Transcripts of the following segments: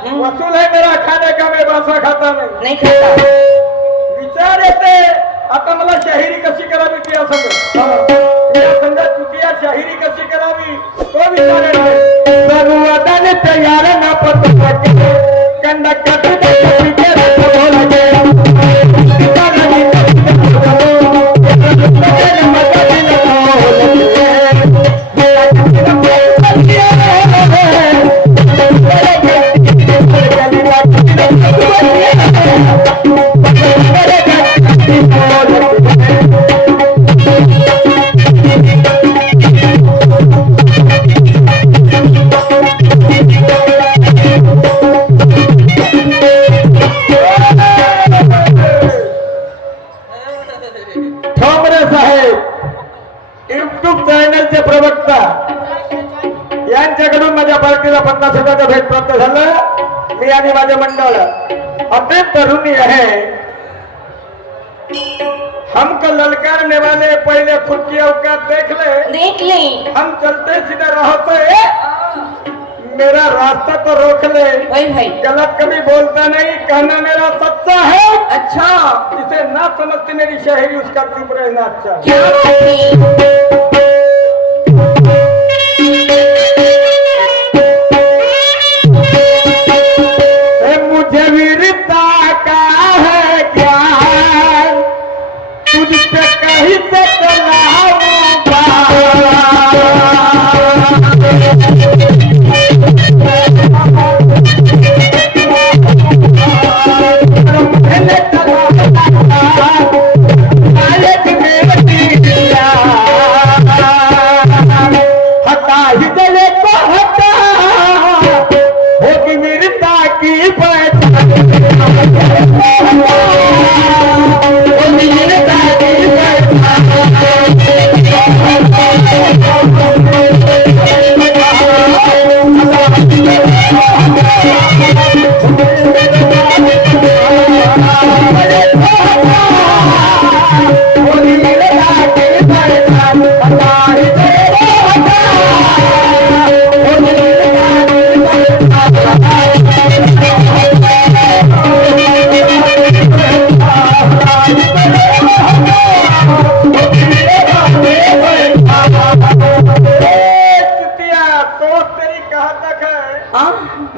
वसूल है मेरा खाने का, मैं बासा खाता नहीं खाता. विचार येते आता मला शाहिरी कशी करावी त्या संग या संग चुकिया शाहिरी कशी करावी तो विचार येते. सर्वदान तयार ना पत कंडा कट के बोल के यांच्याकडून माझ्या पार्टीला 50,000 भेट प्राप्त झालं. मी आणि माझे मंडळ अपने तरुणी आहे. हमको ललकारने वाले पहले खुद की औकात देख ले. हम चलते सीधे रहते मेरा रास्ता तो रोक ले. भाई गलत कभी बोलता नहीं, कहना मेरा सच्चा है. अच्छा. जिसे ना समझती मेरी शायरी उसका चुप रहना अच्छा. क्या बात है.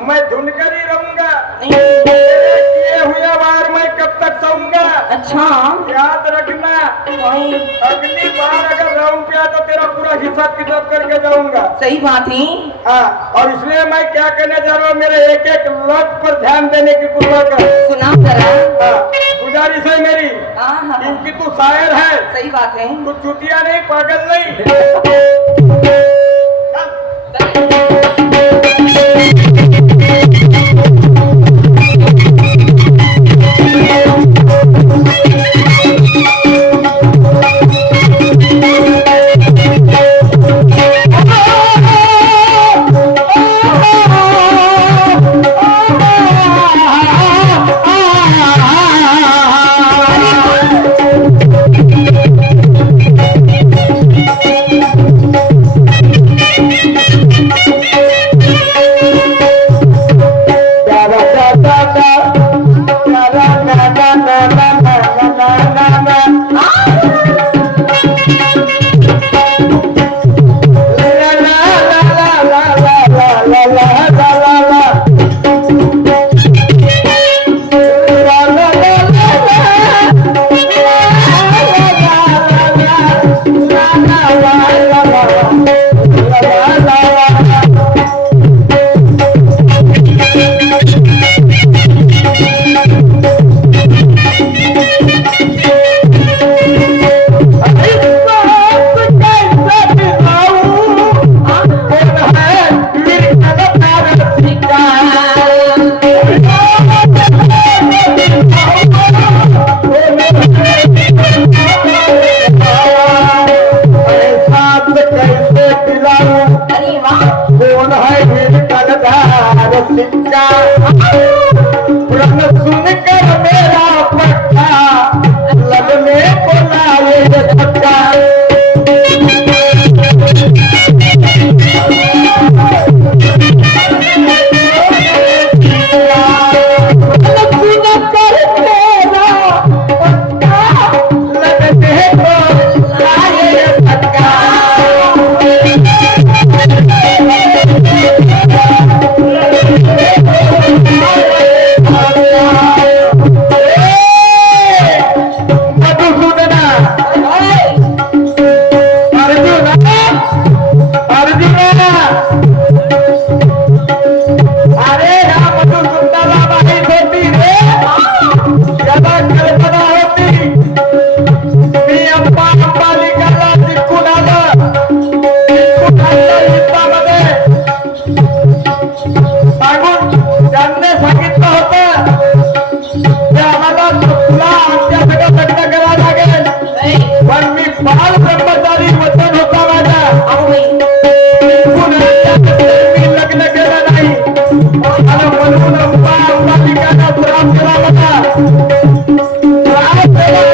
मैं धुनकर ही रहूंगा. किए हुए वार मैं कब तक सोऊंगा. अच्छा. याद रखना अगली बार अगर रहूं पिया तो तेरा पूरा हिसाब किताब करके जाऊंगा. सही बात है. हाँ, और इसलिए मैं क्या करने जा रहा हूँ, मेरे एक एक लफ्ज पर ध्यान देने की कृपा कर. सुना जरा. गुजारिश है मेरी क्योंकि तू शायर है. सही बात है. तू चुतिया नहीं, पागल नहीं. त्यांनी सांगितलं होतं की आम्हाला तुला आमच्या सगळं लग्न करावं लागेल, पण मी बाल ब्रह्मचारी वचन होता माझा, मी लग्न केलं नाही. आणि म्हणून अंबालिकांना श्राप केला होता. श्राप दिला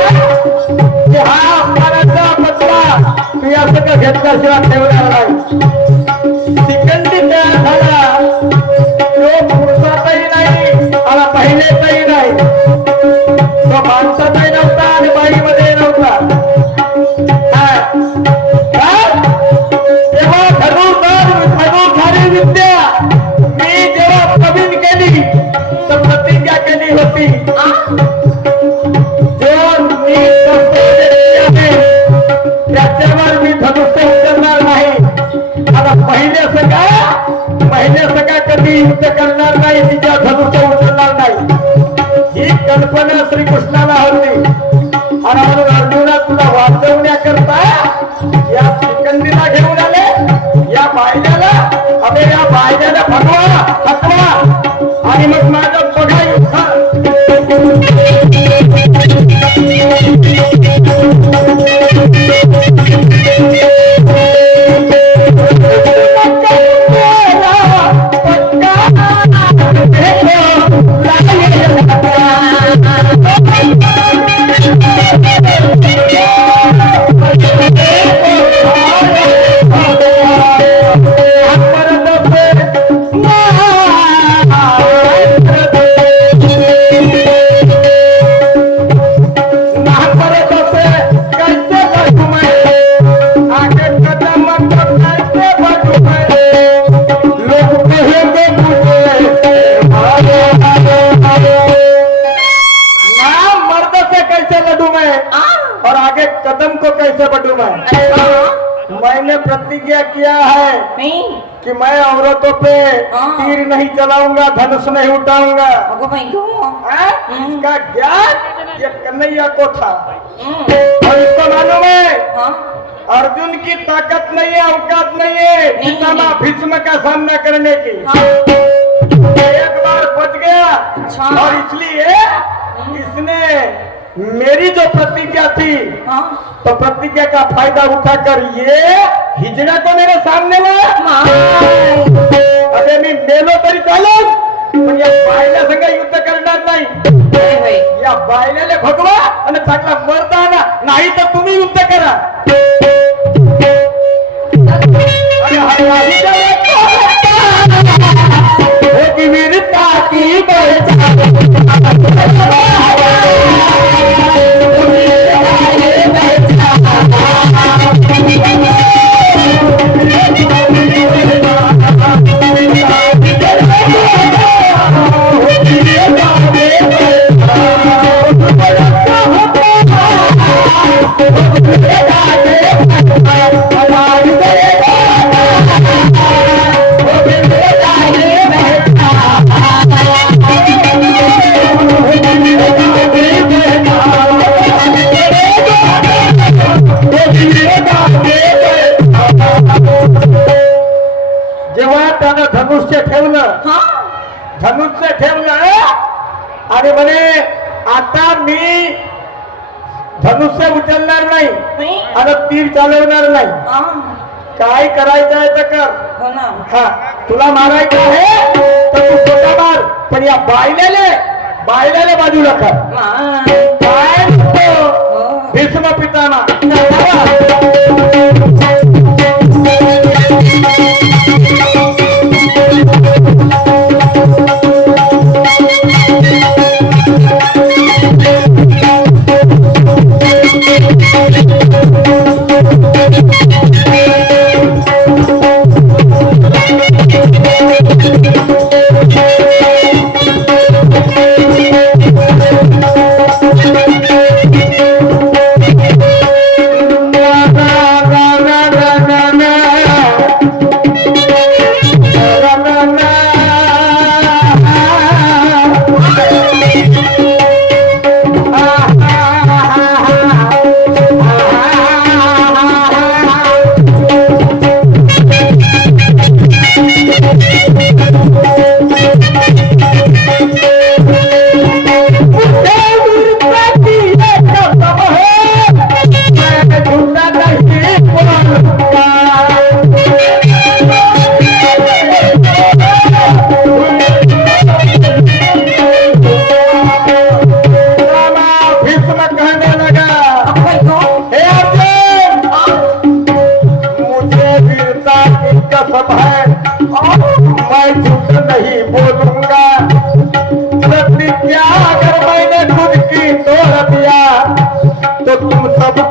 की हा अंबाराचा बदला तू या सगळं घेतल्याशिवाय ठेवणार नाही. शिखंडी तयार झाला, तो पुरुषातही नाही आणि महिलेतही नाही, तो माणसातही नव्हता आणि बाईमध्ये नव्हता. तेव्हा धनुर्धारी विद्या मी जेव्हा प्रवीण केली तर प्रतिज्ञा केली होती, जो मी आहे त्याच्यावर मी धनुष्य उचलणार नाही. आता महिने सगळ्या कधी युद्ध करणार नाही, तिच्या धनुष्य उचलणार नाही. ही कल्पना श्रीकृष्णाला होती. आणि म्हणून अर्जुना तुला वाचवण्याकरता या शिखंडीला घेऊन आले, या बायल्याला. अबे या बायल्याला भगवा हटवा आणि मग माझं बघा युद्ध. मैंने प्रतिज्ञा किया है कि मैं औरतों पे तीर नहीं चलाऊंगा, धनुष नहीं उठाऊंगा. इसका ज्ञान ये कन्हैया को था और इसको मालूम है अर्जुन की ताकत नहीं है, औकात नहीं है पितामह भीष्म का सामना करने की. एक बार बच गया और इसलिए इसने मेरी जो प्रतिज्ञा थी तो प्रतिज्ञा का फायदा उठाकर ये हिजड़ा को मेरे सामने लाया. अरे मी मेलो तरी चालेल, पण या बायल्या संग युद्ध करणार नाही. या बायल्याले भगवा आणि चांगला मर्दाना, नाही तर तुम्ही युद्ध करा. वीरता की धनुष्य ठेवलं आणि म्हणे आता मी धनुष्य उचलणार नाही आणि तीर चालवणार नाही. काय करायचं आहे तर कर. हा तुला मारायचं आहे तर तू स्वतः मार, पण या बायल्याले बाजूला कर. काय भीष्म पितामह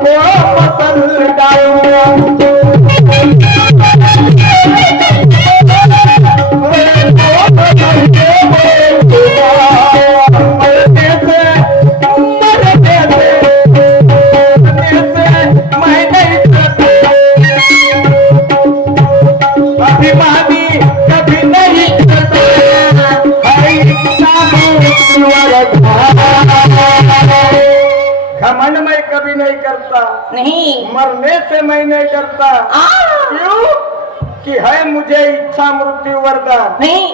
को पसंद डालूंगा घमंड मैं कभी नहीं करता, नहीं मरने से मैं नहीं डरता। क्यों? कि है मुझे इच्छा मृत्यू वरदान। नहीं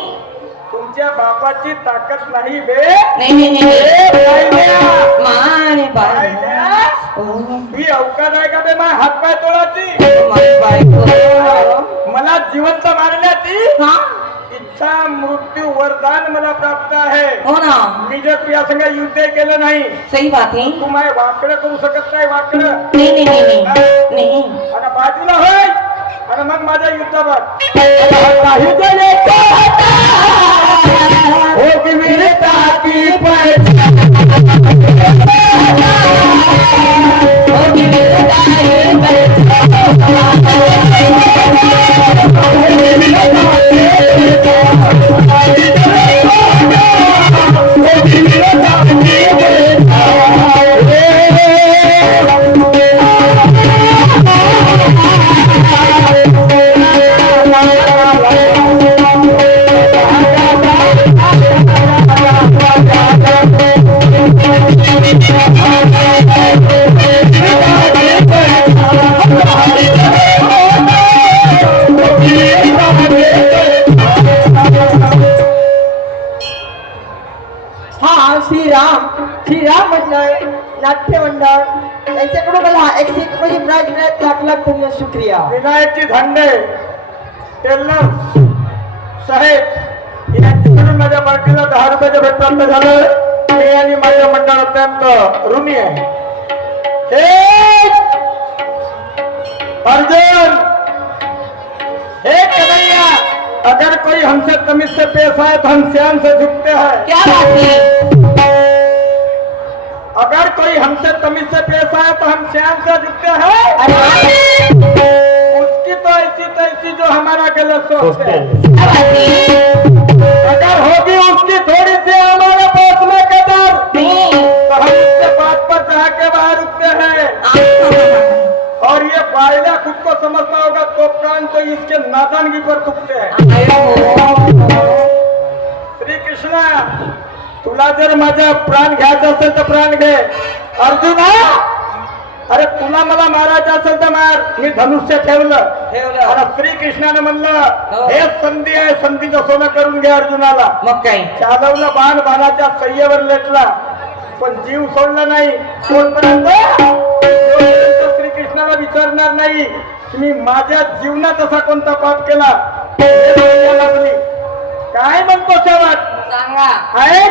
तुमच्या बापाची ताकद नाही बे। नहीं नहीं नहीं ए, बाईल्या, मारे बाय बाईल्या, ही अवकाश आहे का बे मा हात पाय तोडायची? मारे बायको मला जिवंत मारण्याची हाँ इच्छा मृत्यू वरदान मला प्राप्त आहे। हो ना मी जर तुझ्या संग युद्ध केलं नाही सही बात है तू माय वाकडं करू शकत नाही वाकडं नहीं नहीं नहीं नहीं नहीं आणि बाजूला होय आणि मग माझ्या युद्धावर काही जणे हो की वीरता की पहचान हो की वीरता की श्रीराम मंडळ नाट्य मंडळ यांच्याकडून मला 101 प्राइज मिळाले, लाख लाख तुमचा शुक्रिया. विनायकची धांडे टेलर साहेब यांच्याकडून माझ्या पार्टीला 10 रुपयाचं भेट प्राप्त झालं. मी आणि माझ्या मंडळ अत्यंत ऋणी आहे. हे अर्जुन, हे कन्हैया, अगर कोई हमसे तमीज से पेश आए तो हम श्याम से झुकते हैं. क्या बात है अगर कोई हमसे तमीज से पेश आए तो हम श्याम से झुकते हैं. अरे उसकी तो ऐसी तैसी जो हमारा गलत सोचते हैं. क्या बात है अगर होगी उसकी थोड़ी सी हमारे पास में कदर नहीं तो हम उसके बात पर चढ़ा के बाहर रुकते हैं. और ये बायला खुद को समझता होगा तो कान तो इसके नादानगी पर तुकते हैं. श्री कृष्णा, तुला जर माझा प्राण घ्यायचा असेल तर प्राण घे. अर्जुना, अरे तुला मला मारायचं असेल तर मार. मी धनुष्य ठेवलं आणि श्रीकृष्णाने म्हणलं हे संधी आहे, संधीचं सोनं करून घे अर्जुनाला. मग काय चालवलं बाण, बाणाच्या सय्येवर लेटला पण जीव सोडला नाही. तोपर्यंत श्रीकृष्णाला विचारणार नाही की मी माझ्या जीवनात असा कोणता पाप केला. हे बोलायला लागली. काय म्हणतो शेवट सांगा आहे?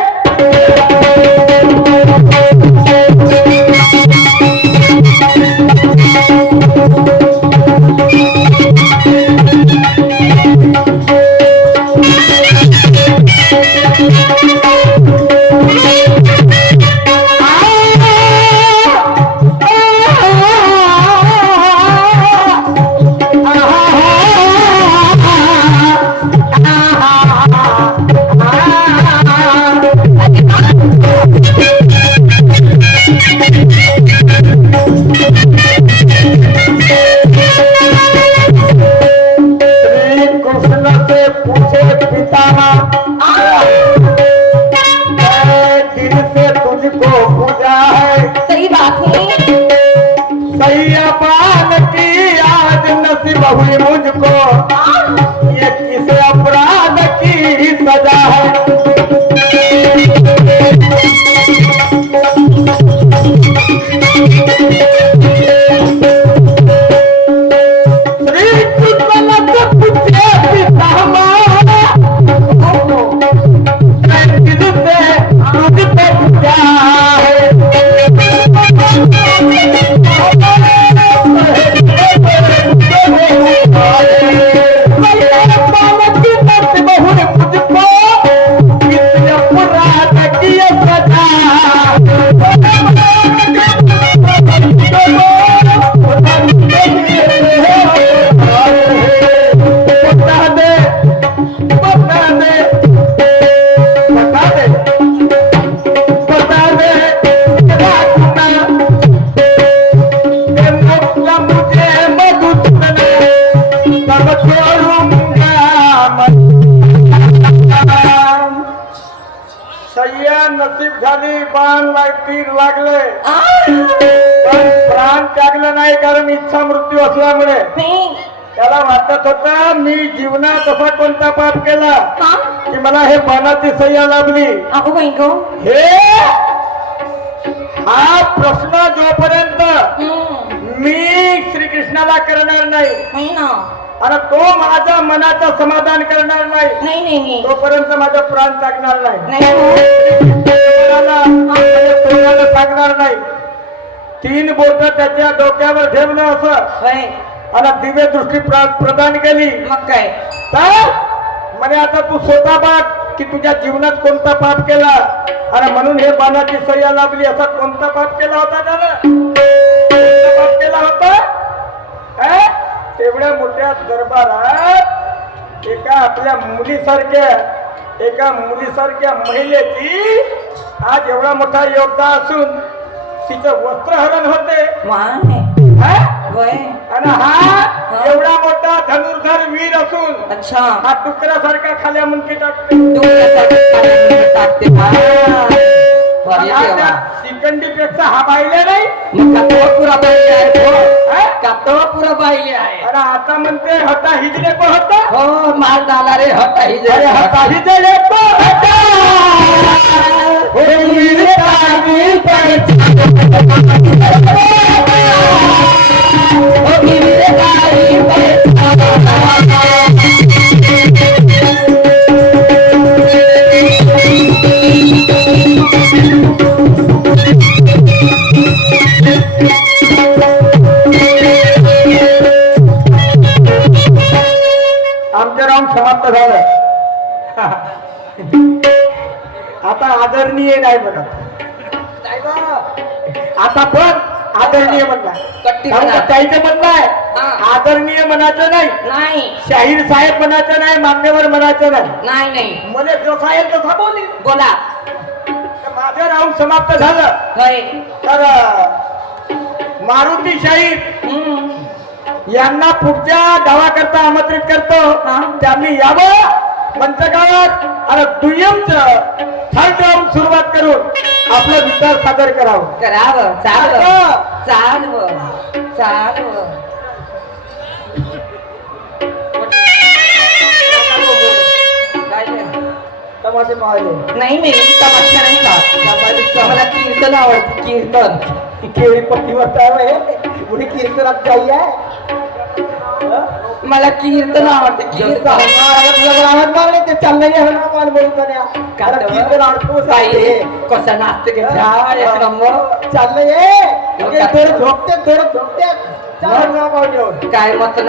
नसीब झाली बाण तीर लागले आ, पण प्राण त्यागलं नाही कारण इच्छा मृत्यू असल्यामुळे नाही. त्याला वाटत होता मी जीवनात असा कोणता पाप केला हा? की मला हे बाणाची सय्या लाभली अगो बाई गो. हे हा प्रश्न जोपर्यंत हम्म, मी श्रीकृष्णाला करणार नाही नाही ना. आणि तो माझ्या मनाचं समाधान करणार नाही नाही नाही नाही. तोपर्यंत माझा प्राण टाकणार नाही नाही हो. मला माझ्या तोंडाला टाकणार नाही 3 बोट त्याच्या डोक्यावर ठेवलं असं होय. आणि दिव्य दृष्टी प्रदान केली मग काय. तर म्हणे आता तू स्वतः बघ की तुझ्या जीवनात कोणता पाप केला आणि म्हणून हे बाणाची सय्या लाभली असा कोणता पाप केला होता त्यानं कोणता पाप केला होता काय? तेवढ्या मोठ्या दरबारात एका आपल्या मुलीसारख्या महिलेची आज एवढा मोठा योद्धा असून तिचं वस्त्रहरण होते वाय. हा? होय. आणि हा एवढा मोठा धनुर्धर वीर असून अच्छा. हा डुकरासारखा खाल्या मुंडकी टाकते डोक्यासाठी खाली टाकते. हा. बरं, येते बा. शिखंडीपेक्षा हा पाहिले नाही मग का तो पुरा पाहिले आहे तो? हा? का तो पुरा पाहिले आहे? अरे आता म्हणते हटा हिजले को हटा हो मार डाला रे हटा ही जे. अरे हटा हिजले को हटा हो, वीर काबिल पहचान. हो, वीर काबिल पहचान. आमचं राऊंड समाप्त झालं आता आदरणीय नाही म्हणत आता पण आदरणीय म्हणला कट्टी म्हणा. त्याचं म्हणणं आहे हा. आदरणीय म्हणायचं नाही नाही शाहीर साहेब म्हणायचं नाही मान्यवर म्हणायचं नाही नाही नाही. मला जसा येईल तसा बोली बोला. माझं राऊंड समाप्त झालं होय. तर मारुती शाहीर हम्म. यांना पुढच्या गावाकरता आमंत्रित करतो हा. त्यांनी यावं मंचकावर आणि दुय्यमच थर्ड राऊंड सुरुवात करून आपला विचार सादर करावं करावं. चालवं चालवं चालवं. काय ते? तमाशे पाहिले नाही नाही तमाशा नाही का. मला कीर्तन आवडते कीर्तन. केळी पट्टीवर काय पुढे कीर्तनात काही आहे मला कीर्तन आवडते कीर्तन. ते चाललंय बाई, कसं नाचते की त्या एक नंबर. चाललंय थोडं झोपते काय मस्त